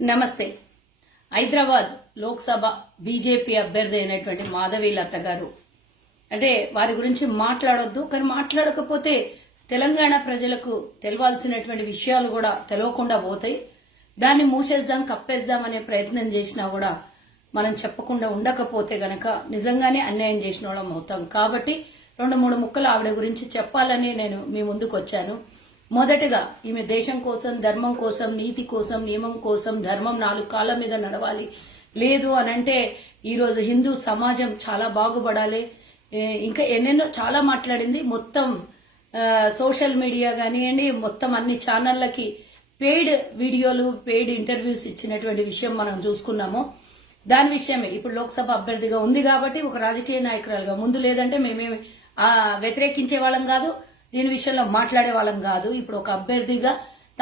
నమస్తే. హైదరాబాద్ లోక్సభ బీజేపీ అభ్యర్థి అయినటువంటి మాధవి లత గారు. అంటే వారి గురించి మాట్లాడొద్దు కానీ మాట్లాడకపోతే తెలంగాణ ప్రజలకు తెలవాల్సినటువంటి విషయాలు కూడా తెలవకుండా పోతాయి. దాన్ని మూసేద్దాం కప్పేద్దాం అనే ప్రయత్నం చేసినా కూడా మనం చెప్పకుండా ఉండకపోతే గనక నిజంగానే అన్యాయం చేసిన వాళ్ళం అవుతాం. కాబట్టి రెండు మూడు ముక్కలు ఆవిడ గురించి చెప్పాలని నేను మీ ముందుకు వచ్చాను మొదటగా ఈమె దేశం కోసం ధర్మం కోసం నీతి కోసం నియమం కోసం ధర్మం నాలుగు కాళ్ళ మీద నడవాలి. లేదు అని అంటే ఈరోజు హిందూ సమాజం చాలా బాగుపడాలి. ఇంకా ఎన్నెన్నో చాలా మాట్లాడింది. మొత్తం సోషల్ మీడియా కానివ్వండి మొత్తం అన్ని ఛానళ్ళకి పెయిడ్ వీడియోలు పెయిడ్ ఇంటర్వ్యూస్ ఇచ్చినటువంటి విషయం మనం చూసుకున్నాము. దాని విషయమే. ఇప్పుడు లోక్సభ అభ్యర్థిగా ఉంది కాబట్టి ఒక రాజకీయ నాయకురాలుగా. ముందు లేదంటే మేమేమి వ్యతిరేకించే వాళ్ళం కాదు. దీని విషయంలో మాట్లాడే వాళ్ళం కాదు. ఇప్పుడు ఒక అభ్యర్థిగా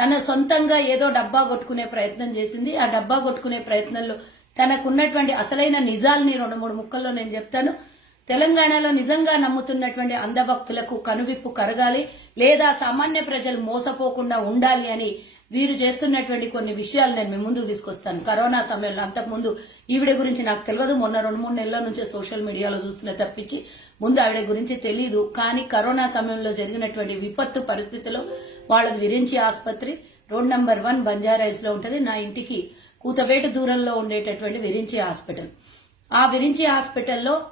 తన సొంతంగా ఏదో డబ్బా కొట్టుకునే ప్రయత్నం చేసింది. ఆ డబ్బా కొట్టుకునే ప్రయత్నంలో తనకున్నటువంటి అసలైన నిజాల్ని రెండు మూడు ముక్కల్లో నేను చెప్తాను. తెలంగాణలో నిజంగా నమ్ముతున్నటువంటి అంధభక్తులకు కనువిప్పు కరగాలి. లేదా సామాన్య ప్రజలు మోసపోకుండా ఉండాలి అని వీరు చేస్తున్నటువంటి కొన్ని విషయాలు నేను మీ ముందుకు తీసుకొస్తాను. కరోనా సమయంలో అంతకుముందు ఈవిడ గురించి నాకు తెలియదు. మొన్న రెండు మూడు నెలల నుంచే సోషల్ మీడియాలో చూస్తున్న తప్పించి ముందు ఆవిడ గురించి తెలియదు కానీ కరోనా సమయంలో జరిగినటువంటి విపత్తు పరిస్థితిలో వాళ్ళది విరించి ఆసుపత్రి రోడ్ నంబర్ వన్ బంజారాయిస్లో ఉంటుంది. నా ఇంటికి కూతవేట దూరంలో ఉండేటటువంటి విరించి హాస్పిటల్. ఆ విరించి హాస్పిటల్లో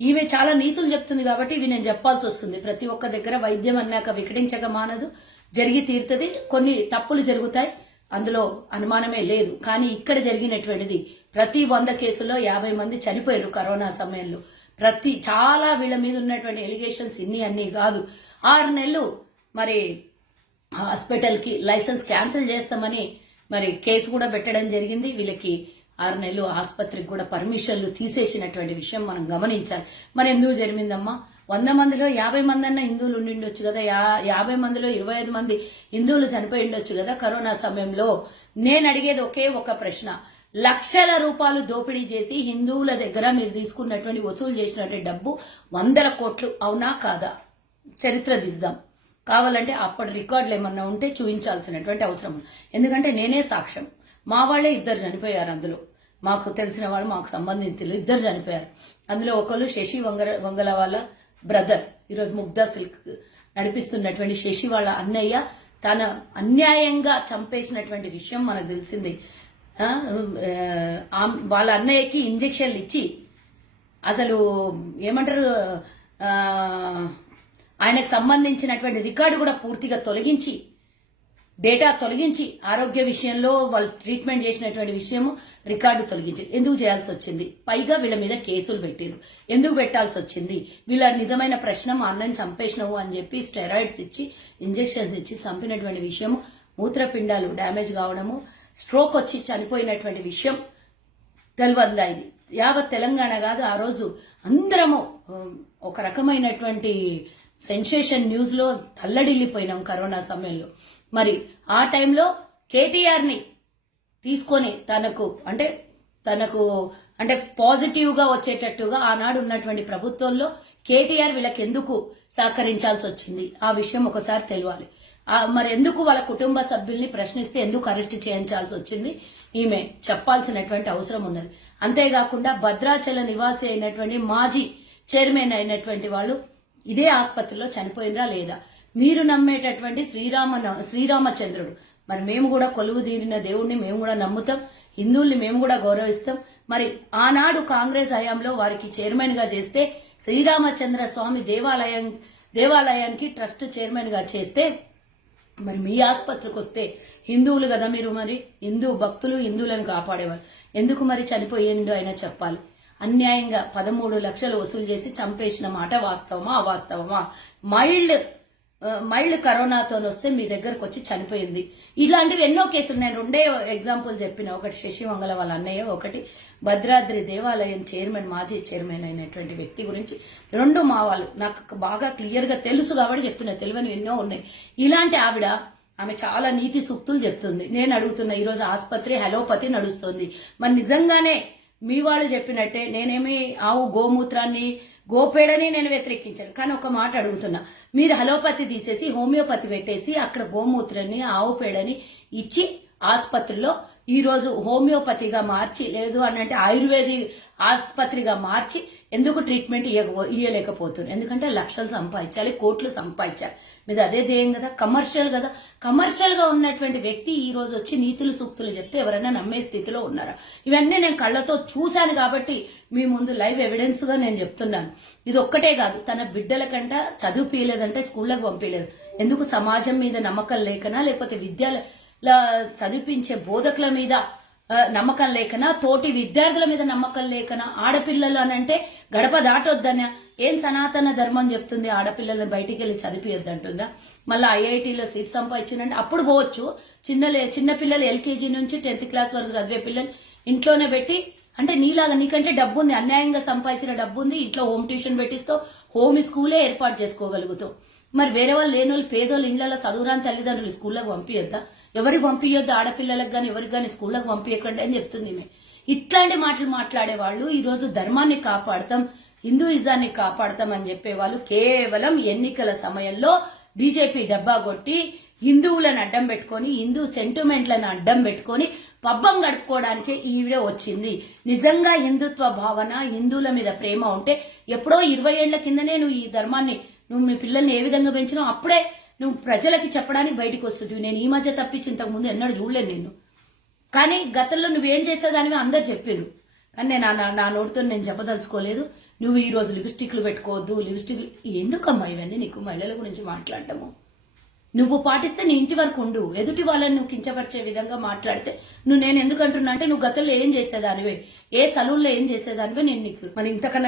ఈమె చాలా నీతులు చెప్తుంది కాబట్టి ఇవి నేను చెప్పాల్సి వస్తుంది. ప్రతి ఒక్క దగ్గర వైద్యం అన్నాక వికటించక మానదు. జరిగి తీరుతుంది. కొన్ని తప్పులు జరుగుతాయి. అందులో అనుమానమే లేదు. కానీ ఇక్కడ జరిగినటువంటిది ప్రతి వంద కేసుల్లో యాభై మంది చనిపోయారు కరోనా సమయంలో. ప్రతి చాలా వీళ్ళ మీద ఉన్నటువంటి ఎలిగేషన్స్ ఇన్ని అన్ని కాదు. ఆరు నెలలు మరి హాస్పిటల్కి లైసెన్స్ క్యాన్సిల్ చేస్తామని మరి కేసు కూడా పెట్టడం జరిగింది. వీళ్ళకి ఆరు నెలలు ఆసుపత్రికి కూడా పర్మిషన్లు తీసేసినటువంటి విషయం మనం గమనించాలి. మరి ఎందుకు జరిగిందమ్మా? వంద మందిలో యాభై మంది అన్న హిందువులు ఉండి ఉండొచ్చు కదా. యా- యాభై మందిలో ఇరవై ఐదు మంది హిందువులు చనిపోయి ఉండొచ్చు కదా కరోనా సమయంలో. నేను అడిగేది ఒకే ఒక ప్రశ్న. లక్షల రూపాయలు దోపిడీ చేసి హిందువుల దగ్గర మీరు తీసుకున్నటువంటి వసూలు చేసినటువంటి డబ్బు వందల కోట్లు అవునా కాదా? చరిత్ర దిద్దాం. కావాలంటే అప్పటి రికార్డులు ఏమన్నా ఉంటే చూపించాల్సినటువంటి అవసరం ఎందుకంటే నేనే సాక్ష్యం. మా వాళ్ళే ఇద్దరు చనిపోయారు అందులో. మాకు తెలిసిన వాళ్ళు మాకు సంబంధితులు ఇద్దరు చనిపోయారు. అందులో ఒకళ్ళు శశి వంగర వంగల వాళ్ళ బ్రదర్ ఈరోజు ముగ్ధా సిల్క్ నడిపిస్తున్నటువంటి శశి వాళ్ళ అన్నయ్య తన అన్యాయంగా చంపేసినటువంటి విషయం మనకు తెలిసింది. వాళ్ళ అన్నయ్యకి ఇంజెక్షన్లు ఇచ్చి అసలు ఏమంటారు ఆయనకు సంబంధించినటువంటి రికార్డు కూడా పూర్తిగా తొలగించి డేటా తొలగించి ఆరోగ్య విషయంలో వాళ్ళు ట్రీట్మెంట్ చేసినటువంటి విషయము రికార్డు తొలగించి ఎందుకు చేయాల్సి వచ్చింది? పైగా వీళ్ళ మీద కేసులు పెట్టారు ఎందుకు పెట్టాల్సి వచ్చింది? వీళ్ళ నిజమైన ప్రశ్న మా అన్నని చంపేసినవు అని చెప్పి స్టెరాయిడ్స్ ఇచ్చి ఇంజెక్షన్స్ ఇచ్చి చంపినటువంటి విషయము మూత్రపిండాలు డ్యామేజ్ కావడము స్ట్రోక్ వచ్చి చనిపోయినటువంటి విషయం తెలవందా ఇది? యావత్ తెలంగాణ కాదు ఆ రోజు అందరము ఒక రకమైనటువంటి సెన్సేషన్ న్యూస్లో తల్లడిల్లిపోయినాం కరోనా సమయంలో. మరి ఆ టైంలో కేటీఆర్ని తీసుకొని తనకు అంటే తనకు అంటే పాజిటివ్గా వచ్చేటట్టుగా ఆనాడు ఉన్నటువంటి ప్రభుత్వంలో కేటీఆర్ వీళ్ళకి ఎందుకు సహకరించాల్సి వచ్చింది? ఆ విషయం ఒకసారి తెలియాలి మరి ఎందుకు వాళ్ళ కుటుంబ సభ్యుల్ని ప్రశ్నిస్తే ఎందుకు అరెస్ట్ చేయించాల్సి వచ్చింది? ఈమె చెప్పాల్సినటువంటి అవసరం ఉన్నది. అంతేకాకుండా భద్రాచల నివాసి అయినటువంటి మాజీ చైర్మన్ అయినటువంటి వాళ్ళు ఇదే ఆసుపత్రిలో చనిపోయినరా లేదా? మీరు నమ్మేటటువంటి శ్రీరామ శ్రీరామచంద్రుడు. మరి మేము కూడా కొలువు తీరిన దేవుణ్ణి మేము కూడా నమ్ముతాం. హిందువుల్ని మేము కూడా గౌరవిస్తాం. మరి ఆనాడు కాంగ్రెస్ హయాంలో వారికి చైర్మన్గా చేస్తే శ్రీరామచంద్ర స్వామి దేవాలయం దేవాలయానికి ట్రస్ట్ చైర్మన్గా చేస్తే మరి మీ ఆసుపత్రికి వస్తే హిందువులు కదా మీరు మరి? హిందూ భక్తులు హిందువులను కాపాడేవారు. ఎందుకు మరి చనిపోయిందో అయినా చెప్పాలి. అన్యాయంగా పదమూడు లక్షలు వసూలు చేసి చంపేసిన మాట వాస్తవమా అవాస్తవమా? మైల్డ్ మైల్డ్ కరోనాతో వస్తే మీ దగ్గరకు వచ్చి చనిపోయింది. ఇలాంటివి ఎన్నో కేసులు. నేను రెండే ఎగ్జాంపుల్ చెప్పిన. ఒకటి శశిమంగళ వాళ్ళ అన్నయ్య ఒకటి భద్రాద్రి దేవాలయం చైర్మన్ మాజీ చైర్మన్ అయినటువంటి వ్యక్తి గురించి. రెండు మా వాళ్ళు. నాకు బాగా క్లియర్గా తెలుసు కాబట్టి చెప్తున్నా. తెలివని ఎన్నో ఉన్నాయి. ఇలాంటి ఆవిడ ఆమె చాలా నీతి సూక్తులు చెప్తుంది. నేను అడుగుతున్నా ఈరోజు ఆసుపత్రి హలోపతి నడుస్తుంది. మరి నిజంగానే మీ వాళ్ళు చెప్పినట్టే నేనేమి ఆవు గోమూత్రాన్ని గోపేడని నేను వ్యతిరేకించాను. కానీ ఒక మాట అడుగుతున్నా. మీరు హలోపతి తీసేసి హోమియోపతి పెట్టేసి అక్కడ గోమూత్రాన్ని ఆవు పేడని ఇచ్చి ఆసుపత్రిలో ఈరోజు హోమియోపతిగా మార్చి లేదు అని అంటే ఆయుర్వేదిక్ ఆసుపత్రిగా మార్చి ఎందుకు ట్రీట్మెంట్ ఇవ్వకపో ఎందుకంటే లక్షలు సంపాదించాలి కోట్లు సంపాదించాలి. మీద అదే ధ్యేయం కదా కమర్షియల్ కదా. కమర్షియల్గా ఉన్నటువంటి వ్యక్తి ఈ రోజు వచ్చి నీతులు సూక్తులు చెప్తే ఎవరైనా నమ్మే స్థితిలో ఉన్నారా? ఇవన్నీ నేను కళ్ళతో చూశాను కాబట్టి మీ ముందు లైవ్ ఎవిడెన్స్గా నేను చెప్తున్నాను. ఇది ఒక్కటే కాదు తన బిడ్డల కంట పీయలేదంటే స్కూళ్ళకు పంపించలేదు ఎందుకు సమాజం మీద నమ్మకం లేకనా లేకపోతే విద్య చదివించే బోధకుల మీద నమ్మకం లేకనా? తోటి విద్యార్థుల మీద నమ్మకం లేకనా? ఆడపిల్లలు అని అంటే గడప దాటొద్దనా ఏం సనాతన ధర్మం చెప్తుంది? ఆడపిల్లల్ని బయటికి వెళ్ళి చదివియొద్దంటుందా? మళ్ళీ ఐఐటీలో సీట్ సంపాదించిందంటే అప్పుడు పోవచ్చు. చిన్న చిన్న పిల్లలు ఎల్కేజీ నుంచి టెన్త్ క్లాస్ వరకు చదివే పిల్లలు ఇంట్లోనే పెట్టి అంటే నీలాగా నీకంటే డబ్బు ఉంది అన్యాయంగా సంపాదించిన డబ్బు ఉంది ఇంట్లో హోమ్ ట్యూషన్ పెట్టిస్తావు హోమ్ స్కూలే ఏర్పాటు చేసుకోగలుగుతావు. మరి వేరే వాళ్ళు లేని వాళ్ళు పేదోళ్ళు ఇళ్ళలో చదువురాని తల్లిదండ్రులు స్కూళ్ళకి పంపించొద్దా ఎవరికి పంపించొద్దు ఆడపిల్లలకు కానీ ఎవరికి కానీ స్కూళ్ళకి పంపించకండి అని చెప్తుంది ఈమె. ఇట్లాంటి మాటలు మాట్లాడే వాళ్ళు ఈరోజు ధర్మాన్ని కాపాడతాం హిందూయిజాన్ని కాపాడతాం అని చెప్పేవాళ్ళు కేవలం ఎన్నికల సమయంలో బీజేపీ డబ్బా కొట్టి హిందువులను అడ్డం పెట్టుకొని హిందూ సెంటిమెంట్లను అడ్డం పెట్టుకొని పబ్బం గడుపుకోవడానికే ఈవిడ వచ్చింది. నిజంగా హిందుత్వ భావన హిందువుల మీద ప్రేమ ఉంటే ఎప్పుడో ఇరవై ఏళ్ళ కిందనే నువ్వు ఈ ధర్మాన్ని నువ్వు మీ పిల్లల్ని ఏ విధంగా పెంచినావు అప్పుడే నువ్వు ప్రజలకి చెప్పడానికి బయటకు వస్తుంది నేను ఈ మధ్య తప్పించి ఇంతకుముందు ఎన్నడూ చూడలేను నేను కానీ గతంలో నువ్వేం చేసేదానివి అందరు చెప్పారు కానీ నేను నా- నా నోటితో నేను చెప్పదలుచుకోలేదు. నువ్వు ఈరోజు లిప్స్టిక్లు పెట్టుకోవద్దు లిప్స్టిక్ ఎందుకమ్మా ఇవన్నీ నీకు మహిళల గురించి మాట్లాడటము? నువ్వు పాటిస్తే నీ ఇంటి వరకు ఉండు. ఎదుటి వాళ్ళని నువ్వు కించపరిచే విధంగా మాట్లాడితే నువ్వు నేను ఎందుకంటున్నా అంటే నువ్వు గతంలో ఏం చేసేదానివే? ఏ సలూన్లో ఏం చేసేదానివే? నేను నీకు మరి ఇంతకన్నా